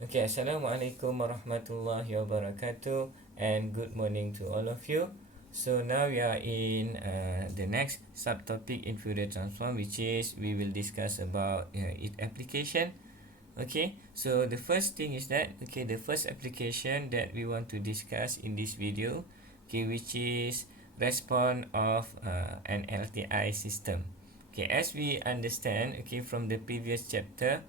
Okay, Assalamualaikum warahmatullahi wabarakatuh, and good morning to all of you. So now we are in the next subtopic in Fourier transform, which is we will discuss about its application. Okay, so the first thing is that the first application that we want to discuss in this video, which is response of an LTI system. Okay, as we understand, from the previous chapter,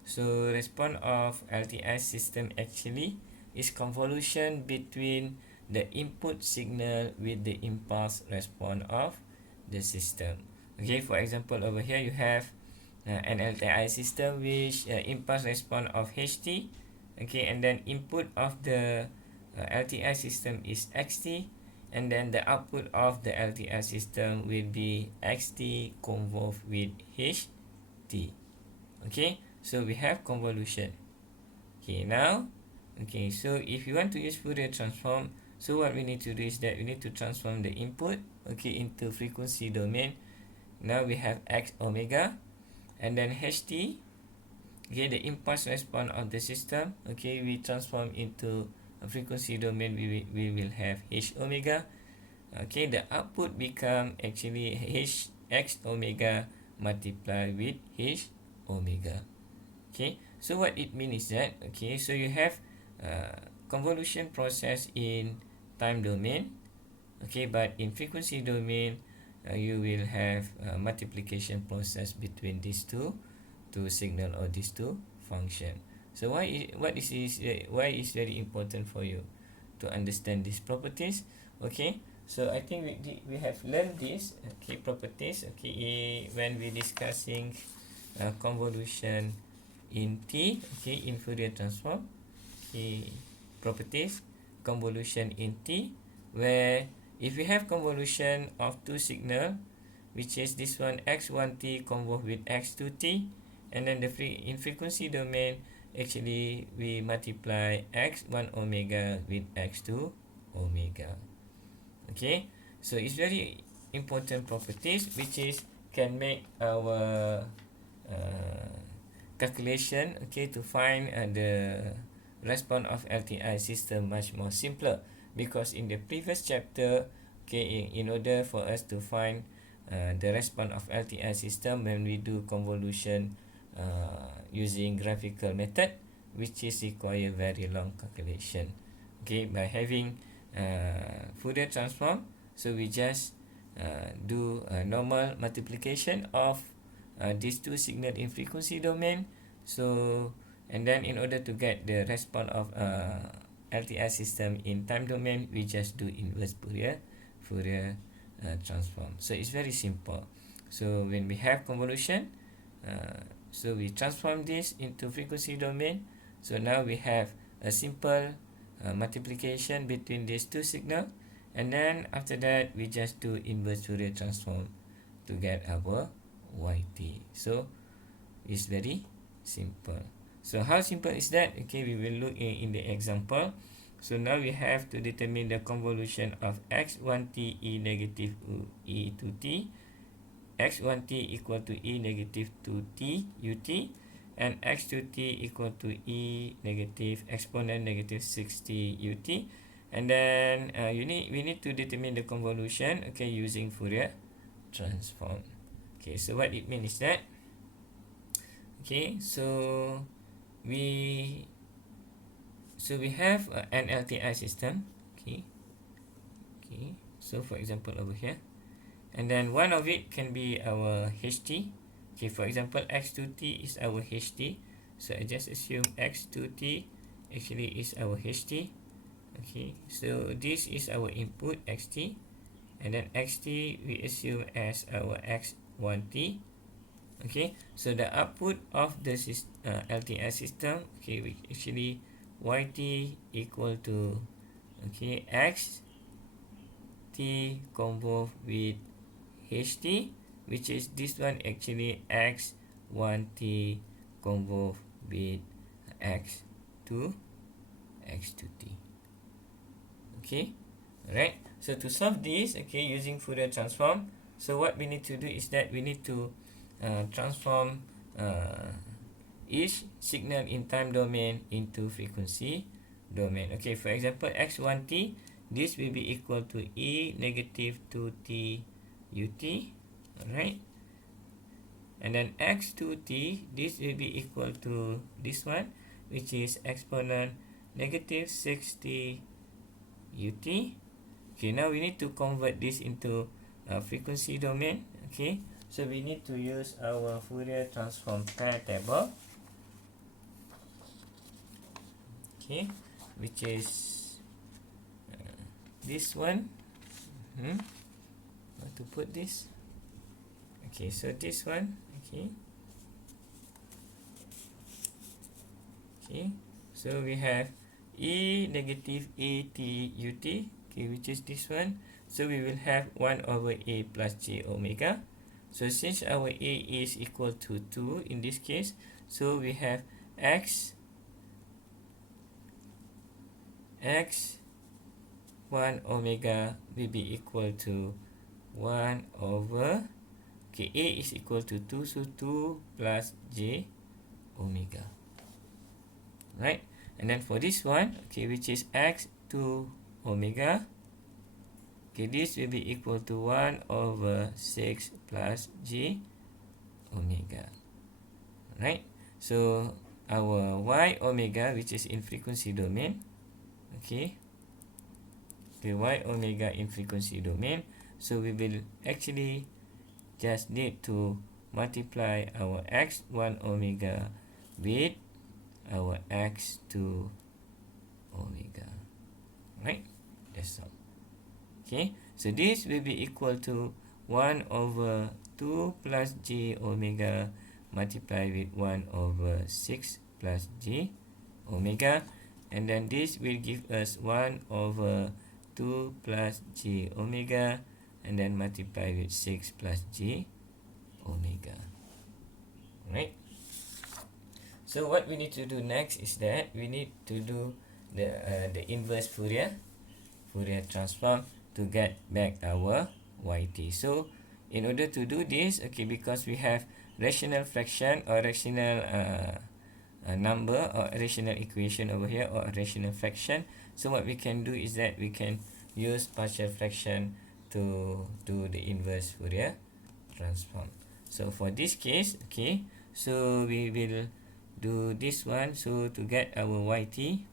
so response of LTI system actually is convolution between the input signal with the impulse response of the system. Okay, for example, over here you have an LTI system which impulse response of HT. Okay, and then input of the LTI system is XT, and then the output of the LTI system will be XT convolved with HT. Okay, so we have convolution. Okay, now, so if you want to use Fourier transform, so what we need to do is that we need to transform the input, into frequency domain. Now we have X omega, and then HT, the impulse response of the system, we transform into a frequency domain. We will have H omega. Okay, the output become actually H X omega multiplied with H omega. Okay, so what it means is that, so you have convolution process in time domain, but in frequency domain you will have multiplication process between these two signal or these two function. So why is very important for you to understand these properties. Okay, so I think we have learned these properties, when we discussing convolution in T, in Fourier transform. Properties convolution in T, where if we have convolution of two signal, which is this one x1t convolved with x2t, and then in frequency domain, actually we multiply x1 omega with x2 omega. Okay, so it's very important properties which is can make our calculation, to find the response of LTI system much more simpler, because in the previous chapter, in order for us to find the response of LTI system when we do convolution using graphical method, which is require very long calculation. By having Fourier transform, so we just do a normal multiplication of these two signal in frequency domain. So, and then in order to get the response of LTI system in time domain, we just do inverse Fourier transform. So it's very simple. So when we have convolution, so we transform this into frequency domain. So now we have a simple multiplication between these two signal, and then after that we just do inverse Fourier transform to get our YT. So it's very simple. So how simple is that? We will look in the example. So now we have to determine the convolution of x1t e negative e to t, x1t equal to e negative 2t ut, and x2t equal to e negative exponent negative 60 ut. And then we need to determine the convolution, using Fourier transform. So what it means is that, so we have an LTI system. So for example over here, and then one of it can be our HT. For example, x2t is our HT, so I just assume x2t actually is our HT. So this is our input xt, and then xt we assume as our x1t. So the output of the LTI system, we actually yt equal to x t convolved with ht, which is this one actually x1t convolved with x2t. Alright, so to solve this, using Fourier transform, so what we need to do is that we need to transform each signal in time domain into frequency domain. Okay, for example, x1t, this will be equal to e negative 2t ut, alright. And then x2t, this will be equal to this one, which is exponent negative 6t ut. Okay, now we need to convert this into frequency domain. Okay, so we need to use our Fourier transform pair table. Okay, which is this one. How to put this? Okay, so this one. Okay, so we have e negative at ut, okay, which is this one. So we will have 1 over a plus j omega. So since our a is equal to 2 in this case, so we have x 1 omega will be equal to 1 over, okay, a is equal to 2, so 2 plus j omega, right? And then for this one, okay, which is x2 omega, okay, this will be equal to 1 over 6 plus j omega, right? So our y omega, which is in frequency domain, okay, y omega in frequency domain, so we will actually just need to multiply our x1 omega with our x2 omega, right? That's all. Okay, so this will be equal to 1 over 2 plus j omega multiplied with 1 over 6 plus j omega, and then this will give us 1 over 2 plus j omega, and then multiply with 6 plus j omega, right? So what we need to do next is that we need to do the inverse Fourier transform to get back our yt. So in order to do this, okay, because we have rational fraction or rational number or rational equation over here, or rational fraction, so what we can do is that we can use partial fraction to do the inverse Fourier transform. So for this case, okay, so we will do this one. So to get our yt,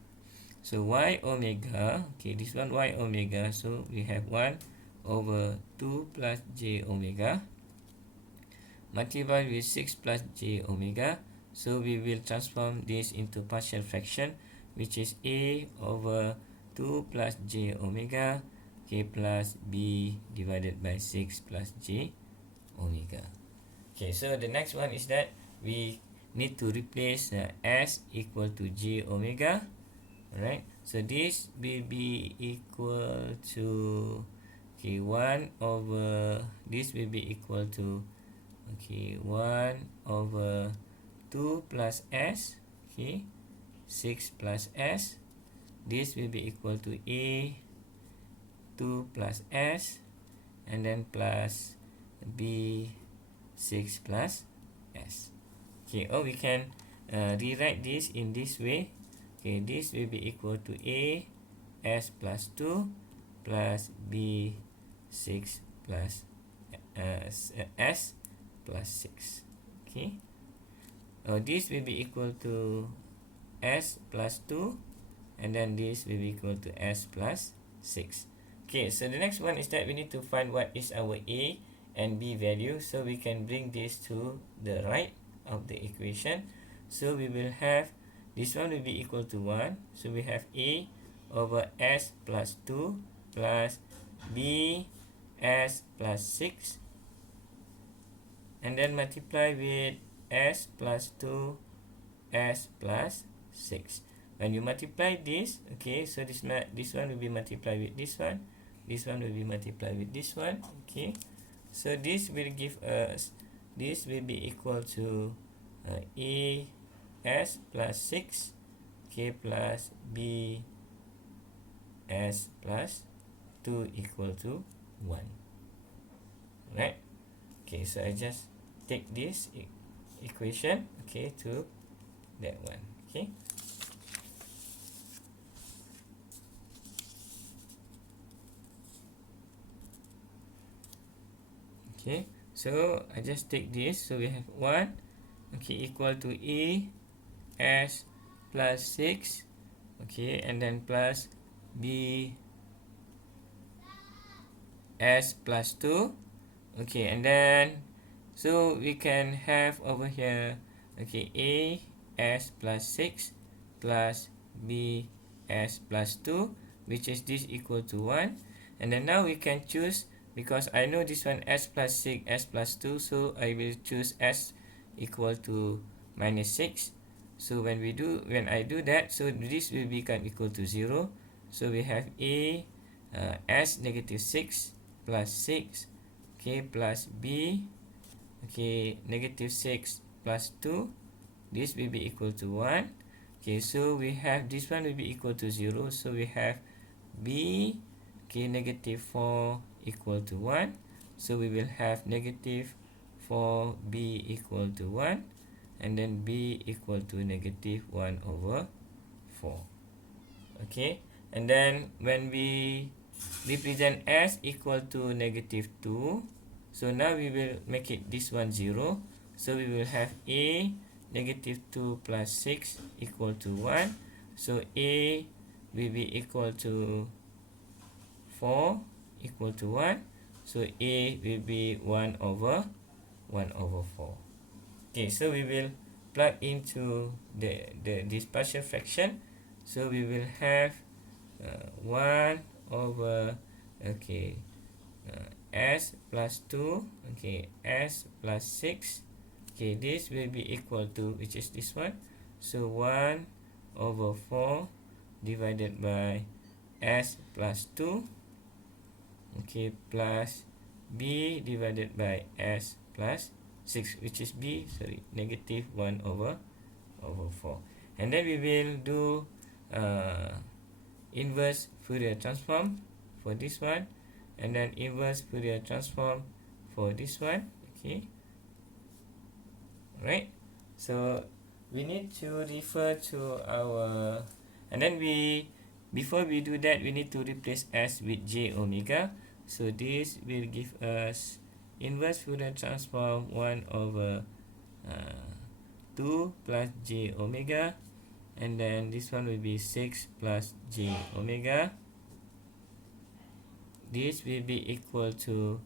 so y omega, okay, this one y omega, so we have 1 over 2 plus j omega multiplied with 6 plus j omega. So we will transform this into partial fraction, which is a over 2 plus j omega, okay, plus b divided by 6 plus j omega. Okay, so the next one is that we need to replace s equal to j omega, right? So this will be equal to, okay, 1 over, this will be equal to, okay, 1 over 2 plus s, okay, 6 plus s. This will be equal to a 2 plus s, and then plus b 6 plus s. Okay, or we can rewrite this in this way. Okay, this will be equal to a s plus 2 plus b 6 plus s plus 6. Okay, this will be equal to s plus 2, and then this will be equal to s plus 6. Okay, so the next one is that we need to find what is our a and b value, so we can bring this to the right of the equation. So we will have this one will be equal to 1, so we have a over s plus 2 plus b s plus 6, and then multiply with s plus 2 s plus 6. When you multiply this, okay, so this one will be multiplied with this one, this one will be multiplied with this one, okay. So this will give us, this will be equal to a s plus 6, okay, plus b s plus 2 equal to 1, right? Okay, so I just take this equation, okay, to that one. Okay. Okay, so I just take this. So we have 1, okay, equal to E S plus 6, okay, and then plus B S plus 2, okay, and then so we can have over here, okay, A S plus 6 plus B S plus 2, which is this equal to 1. And then now we can choose, because I know this one S plus 6, S plus 2, so I will choose S equal to minus 6. So when I do that, so this will become equal to 0. So we have A S negative 6 plus 6, okay, plus B, okay, negative 6 plus 2, this will be equal to 1. Okay, so we have this one will be equal to 0. So we have B, okay, negative 4 equal to 1. So we will have negative 4B equal to 1. And then B equal to negative 1 over 4. Okay, and then when we represent S equal to negative 2, so now we will make it this one 0. So we will have A negative 2 plus 6 equal to 1. So A will be equal to 4 equal to 1. So A will be 1 over 4. Okay, so we will plug into this partial fraction. So we will have 1 over, okay, S plus 2, okay, S plus 6, okay, this will be equal to, which is this one, so 1 over 4 divided by S plus 2, okay, plus B divided by S plus 6, which is B, sorry, negative 1 over 4. And then we will do inverse Fourier transform for this one, and then inverse Fourier transform for this one. Okay, right? So we need to refer to our, and then before we do that, we need to replace S with J omega. So this will give us inverse Fourier transform 1 over 2 plus J omega, and then this one will be 6 plus J omega. This will be equal to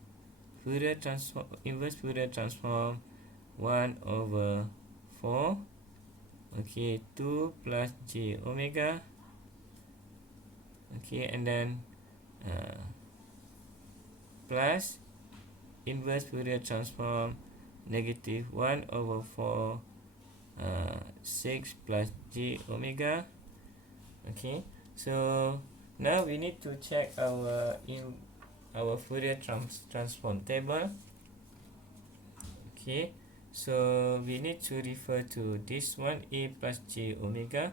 Fourier transform, inverse Fourier transform 1 over 4, okay, 2 plus J omega, okay, and then plus inverse Fourier transform negative 1 over 4, 6 plus J omega. Okay, so now we need to check our Fourier transform table. Okay, so we need to refer to this one, A plus J omega.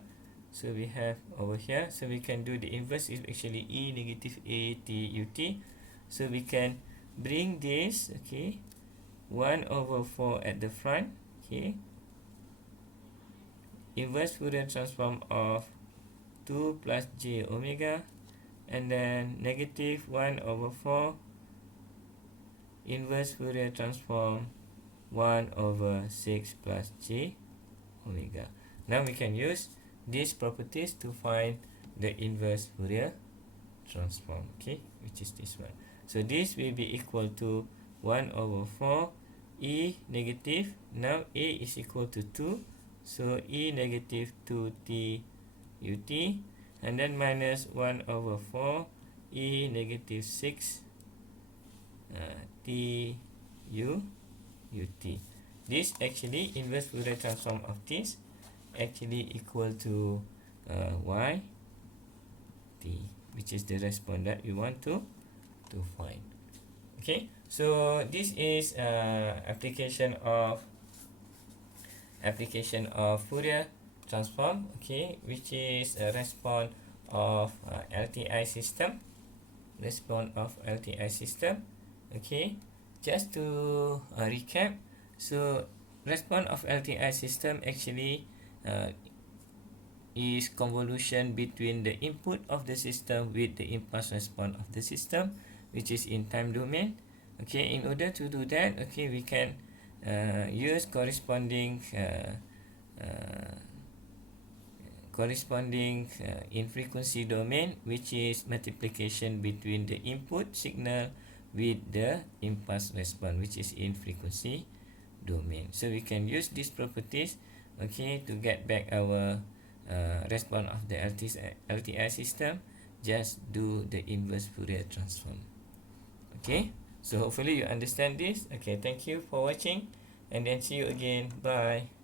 So we have over here, so we can do the inverse is actually E negative A T U T. So we can bring this, okay, 1 over 4 at the front, okay, inverse Fourier transform of 2 plus J omega, and then negative 1 over 4 inverse Fourier transform 1 over 6 plus J omega. Now we can use these properties to find the inverse Fourier transform, okay, which is this one. So this will be equal to 1 over 4 E negative, now A is equal to 2, so E negative 2T UT, and then minus 1 over 4 E negative 6 T U UT. This actually inverse Fourier transform of this actually equal to Y T, which is the response that we want to find. Okay, so this is application of Fourier transform, okay, which is a response of LTI system. Okay, just to recap, so response of LTI system actually uh, is convolution between the input of the system with the impulse response of the system, which is in time domain. Okay, in order to do that, okay, we can use uh, corresponding in frequency domain, which is multiplication between the input signal with the impulse response, which is in frequency domain. So we can use these properties, okay, to get back our response of the LTI system. Just do the inverse Fourier transform. Okay, so hopefully you understand this. Okay, thank you for watching, and then see you again. Bye.